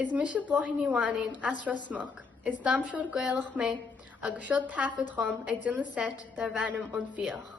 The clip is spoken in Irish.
Is mis Blaithín Mhainín as rasmach, is damsúr gaelach mé agus siod tafod chum ag duna set dar bhanam an fiach.